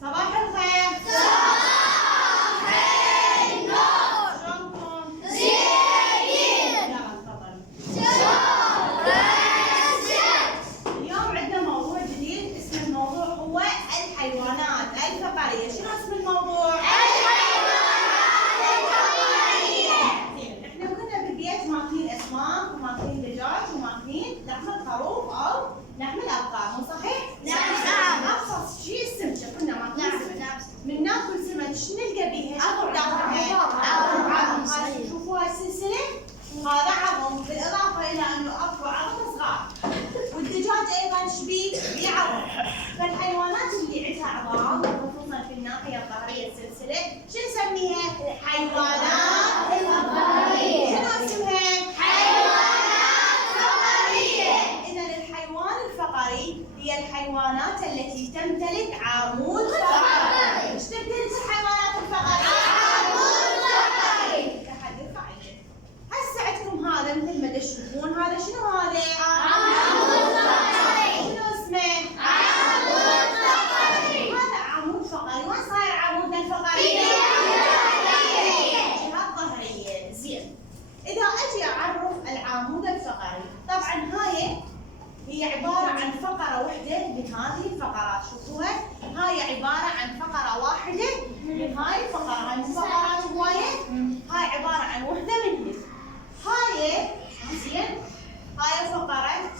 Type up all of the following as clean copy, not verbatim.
صباح الخير. صباح النور. شلونكم؟ زين. يلا تفضلوا. شكرا. اليوم عندنا موضوع جديد، اسم الموضوع هو الحيوانات الفقارية. شنو اسم الموضوع؟ الحيوانات الفقارية. زين، احنا كنا بالبيت ماكلين اسماك وماكلين دجاج وماكلين لحمة خروف او لحمة الابقار، مو صحيح؟ نعم. ابسط شيء السمكة، كنا ماكلين سمك. من ناكل سمك شنو نلقى بيها؟ شنو عظم. داخلها؟ عظم. عظم. هاي شوفوها السلسلة، هذا عظم، بالاضافة الى انه اكو عظم صغار. والدجاج ايضا شبيه بعظم. فالحيوانات اللي عندها عظام خصوصا في الناحية الظهرية السلسلة شو نسميها؟ حيوانات الفقارية. شنو اسمها؟ حيوانات فقارية. إذا الحيوان الفقري هي الحيوانات التي تمتلك عمود فقري. ايش تمتلك الحيوانات الفقرية؟ عمود فقري. أحد يرفع يده. هسه عندكم هذا مثل ما تشوفون، هذا شنو هذا؟ عمود فقري. شنو اسمه؟ عمود فقري. هذا عمود فقري. وين صاير عمودنا الفقري؟ الجهة الظهرية. زين. إذا أجي أعرف العمود الفقري، طبعا هي عبارة عن فقرة واحدة من هذه الفقرات، شوفوها، هاي عبارة عن فقرة واحدة من هاي الفقرة، هاي مو فقرات هواية، هاي عبارة عن وحدة منهم. هاي زين، هاي فقرة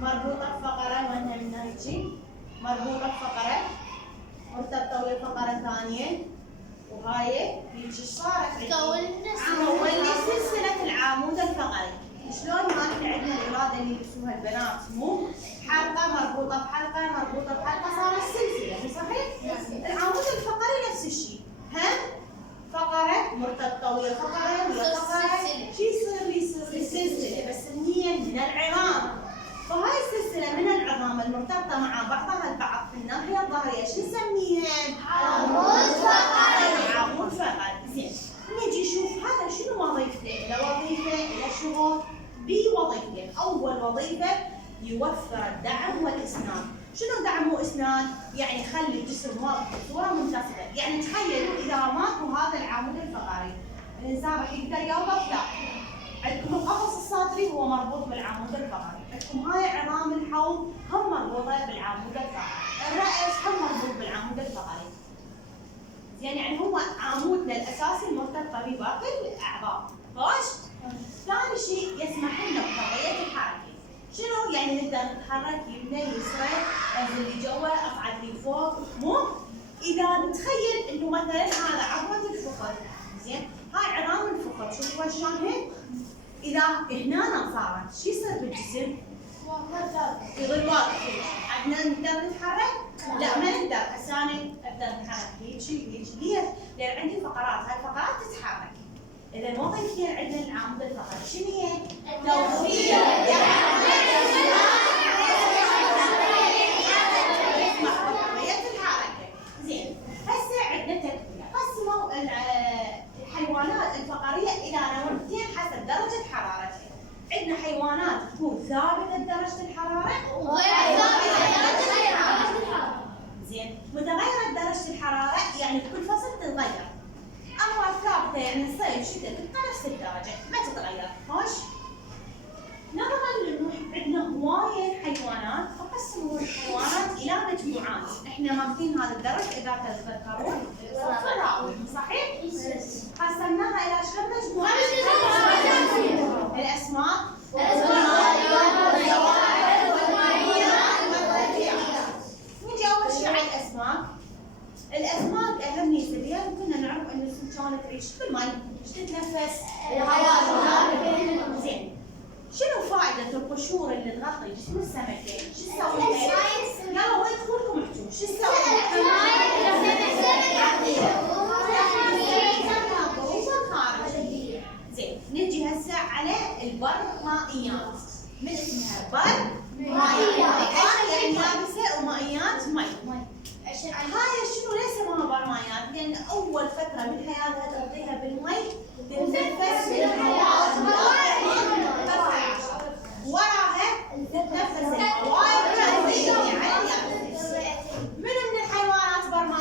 مربوطة بفقرة، وينها من هيجي، مربوطة بفقرة، مرتبطة ويا فقرة ثانية، وهاي هيجي صارت عندي تكون لنا تكون لي سلسلة العمود الفقري. شلون ما احنا عندنا الإرادة اللي يلبسوها البنات، مو حلقة مربوطة بحلقة مربوطة بحلقة صارت سلسلة، مو صحيح؟ العمود الفقري نفس الشيء، هم فقرة مرتبطة ويا فقرة ويا فقرة، شو يصير لي؟ يصير لي سلسلة بس منين؟ من العظام. فهاي السلسلة من العظام المرتبطة مع بعضها البعض في الناحية الظهرية شو نسميها؟ عمود فقري. عمود فقري. زين، نجي نشوف هذا شنو وظيفته؟ له وظيفة، له شغل، بوظيفتين. أول وظيفة يوفر الدعم والإسناد. شنو دعم وإسناد؟ يعني يخلي الجسم واقف بصورة منتصفة. يعني تخيلوا إذا ماكو هذا العمود الفقري الإنسان راح يقدر يوقف؟ لا. عندكم القفص الصدري هو مربوط بالعمود الفقري، عندكم هاي عظام الحوض هم مربوطة بالعمود الفقري، الرأس هم مربوط بالعمود الفقري. زين، يعني هو عمودنا الأساسي المرتبط بباقي الأعضاء. باش؟ ثاني شيء يسمح لنا بحرية الحركة. شنو يعني نقدر نتحرك يمنى يسرى، انزل لي جوا، اصعد لي فوق، مو؟ إذا نتخيل إنه مثلا هذا عظمة الفخذ، زين؟ هاي عظام الفخذ، شوفوها شلون هي؟ إذا هنا صارت، شو يصير بالجسم؟ يظل واقف هيك. عندنا نقدر نتحرك؟ لا ما نقدر، هسه أنا أقدر أتحرك هيجي هيجي، ليش؟ لأن عندي فقرات، هاي الفقرات تتحرك. إذا وظيفتين عندنا العمود الفقري، شنو هي؟ توفير حرية الحركة. زين، هسه عندنا تكملة، قسموا الحيوانات الفقرية إلى نوعين حسب درجة حرارتها. عندنا حيوانات تكون ثابتة درجة الحرارة وغير ثابتة درجة الحرارة. زين، متغيرة درجة الحرارة يعني كل فصل تتغير. أما ثابتة يعني الصيف شتاء تبقى نفس الدرجة ما تتغير. خوش؟ نظرا لأنه عندنا هواية حيوانات فقسموا الحيوانات إلى مجموعات. إحنا ماخذين هذا الدرس إذا تتذكرون الصف الرابع، صحيح؟ قسمناها إلى ايش كم مجموعة؟ الأسماك نجي أول شيء على الأسماك. الأسماك أهمية بها كنا نعرف أن السمكة تعيش في الماء، ايش تتنفس؟ الهواء. زين، شنو فائدة القشور اللي تغطي جسم السمكة؟ شو تسوي؟ يلا وين دخولكم احجوا، شو تسوي؟ زين، نجي هسه على البرمائيات. من اسمها برمائيات، يعني يابسة ومائيات مي. هاي شنو ليش سموها برمائيات؟ لأن أول فترة من حياتها تقضيها بالمي تتنفس بالهواء، وراها تتنفس الهواء الجوي. من الحيوانات برمائيات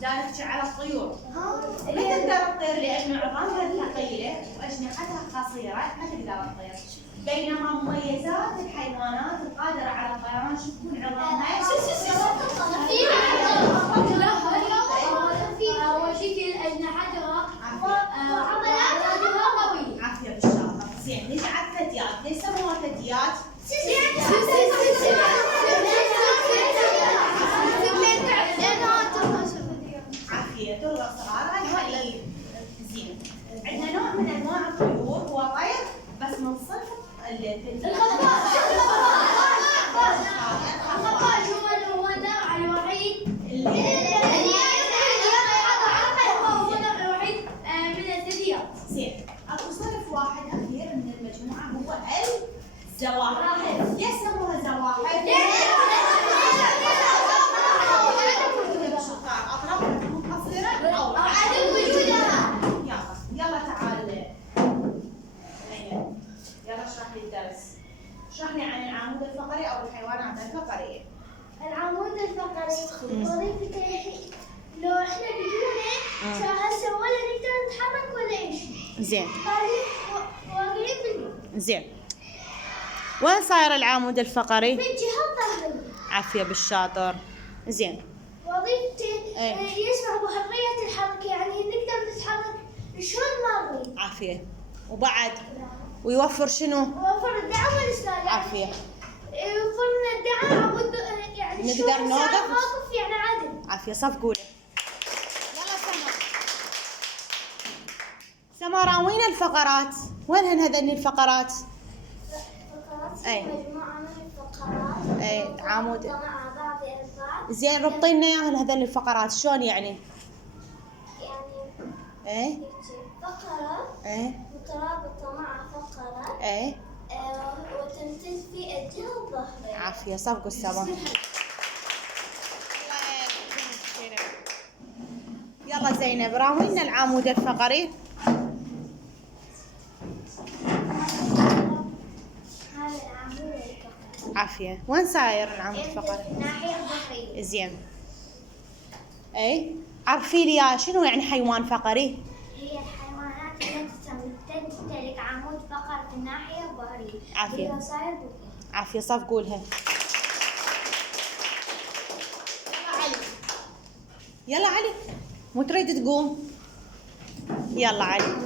دارتش على الطيور. ما تقدر تطير لأن عظامها ثقيلة وأجنحتها قصيرة ما تقدر تطير. بينما مميزات الحيوانات القادرة على الطيران شو تكون عظامها؟ وشكل أجنحتها وعضلاتها قوية. عافية بالشاطر. زين نجي على الثدييات، ليش سموها ثدييات؟ عافية ترضع صغارها الحليب. زين عندنا نوع من أنواع الطيور هو طير بس من صنف الثدييات. الخفاش هو النوع الوحيد من الثدييات. زين اكو صنف واحد اخير من المجموعه هو الزواحف. ليش سموها زواحف؟ اطرافها تكون قصيره او عدم وجودها. يلا تعال يلا اشرح لي الدرس. اشرح لي عن العمود الفقري او الحيوانات الفقريه. العمود الفقري وظيفته لو احنا بدونه هسه ولا نقدر نتحرك ولا اي شيء. زين هذه واقعين باليوم. زين وين صاير العمود الفقري؟ في الجهة الظهرية. عافيه بالشاطر. زين وظيفته يسمح بحرية الحركة، يعني نقدر نتحرك شلون ما نريد. عافيه وبعد ويوفر شنو؟ وفر الدعم والإسناد. عافيه يوفر لنا الدعم عمود، يعني نقدر شلون نوقف؟ نساعد موقف يعني عادل. عافيه صفقوا له. يلا سما راوينا الفقرات. وين هذني الفقرات؟ فقرات أي. مجموعة من الفقرات. اي عمود. مع بعض البعض. زين ربطي لنا اياهن هذني الفقرات شلون يعني؟ يعني ايه فقرة ايه مترابطة مع فقرة ايه وتمتد في الجهة الظهرية. عافيه صفقوا السما. يلا زينب راوينا العمود الفقري. هذا العمود الفقري. عافيه وين صاير العمود الفقري؟ في الناحية الظهرية. زين اي عرفي لي يا شنو يعني حيوان فقري؟ هي الحيوانات التي تمتلك عمود فقري في الناحية الظهرية. عافية. اللي صاير بكرة. عافيه صفقوا لها. يلا علي مو تريد تقوم؟ يلا علي.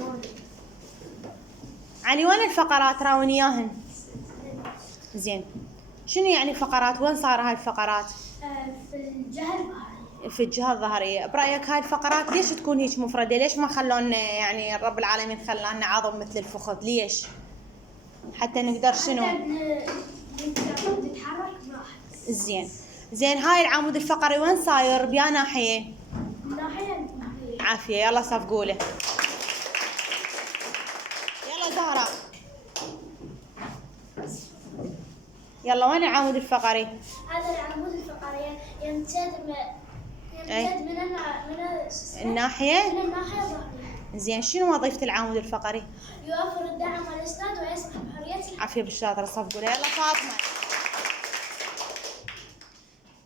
علي وين الفقرات راوني اياهن؟ زين شنو يعني فقرات؟ وين صار هاي الفقرات؟ في الجهة الظهرية. في الجهه الظهريه. برايك هاي الفقرات ليش تكون هيك مفرده؟ ليش ما خلونا يعني رب العالمين خلانا عظم مثل الفخذ؟ ليش؟ حتى نقدر شنو؟ نقدر نتحرك براحتنا. زين هاي العمود الفقري وين صاير؟ بيا ناحيه؟ الناحية الظهرية. عافيه يلا صفقوا له. يلا زهره يلا وين العمود الفقري؟ هذا العمود الفقري يمتد من الناحيه؟ من الناحية الظهرية. زين شنو وظيفه العمود الفقري؟ يوفر الدعم والإسناد ويسمح بحرية الحركة. عافيه بالشاطره صفقوا له. يلا فاطمه.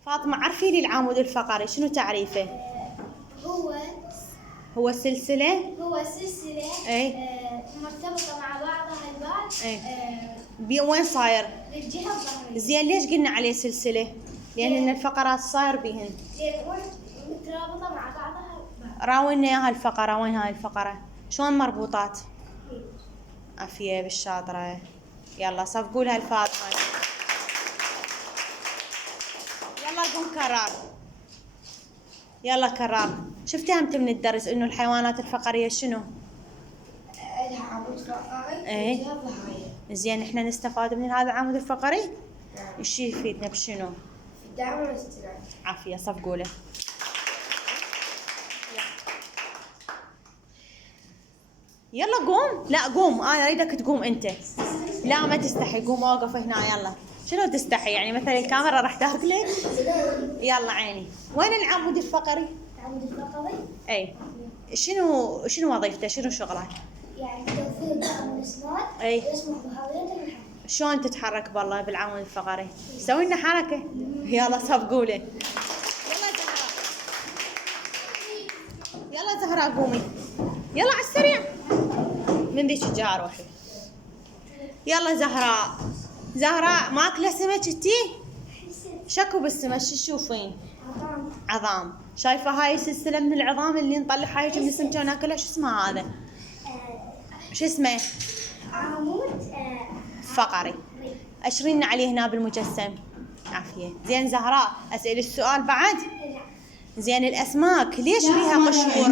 فاطمه عرفي لي العمود الفقري شنو تعريفه؟ هو سلسله هو سلسلة اي مرتبطة مع بعضها البعض وين صاير؟ بالجهة الظهرية. زين ليش قلنا عليه سلسله؟ لان الفقرات صاير بهن مترابطة مع بعضها البعض. راوينا اياها الفقره. وين هاي الفقره؟ شلون مربوطات؟ عافيه بالشاطره. يلا صفقوا لها الفاطمه. يلا قوم كرار. يلا كرار. شفت فهمت من الدرس انه الحيوانات الفقريه شنو؟ لها عمود فقري إيه. وجهة ظهرية. زين احنا نستفاد من هذا العمود الفقري؟ ايش يفيدنا بشنو؟ في الدعم والاستناد. عافيه صفقوا له. يلا قوم. لا قوم انا اريدك تقوم انت. لا ما تستحي. قوم اوقف هنا. يلا شنو تستحي يعني مثلا الكاميرا راح تهرق لك؟ يلا عيني. وين العمود الفقري؟ العمود الفقري اي شنو وظيفته؟ شنو شغله؟ يعني توفير الدعم والإسناد أي. ويسمح بحرية الحركة. شلون تتحرك بالله بالعمود الفقري؟ سوي لنا حركه. يلا صفقوا له. يلا زهره. زهراء قومي يلا على السريع من ذيك الجهة روحي. يلا زهراء ماكله سمك انتي؟ شكو بالسمك شو تشوفين؟ عظام. شايفه هاي سلسله من العظام اللي نطلعها هيك من السمكه وناكلها، شو اسمها هذا؟ شو اسمه؟ عمود فقري. اشرين عليه هنا بالمجسم. عافيه. زين زهراء اسال السؤال بعد؟ زين الاسماك ليش بيها قشور؟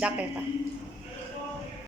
دقيقه.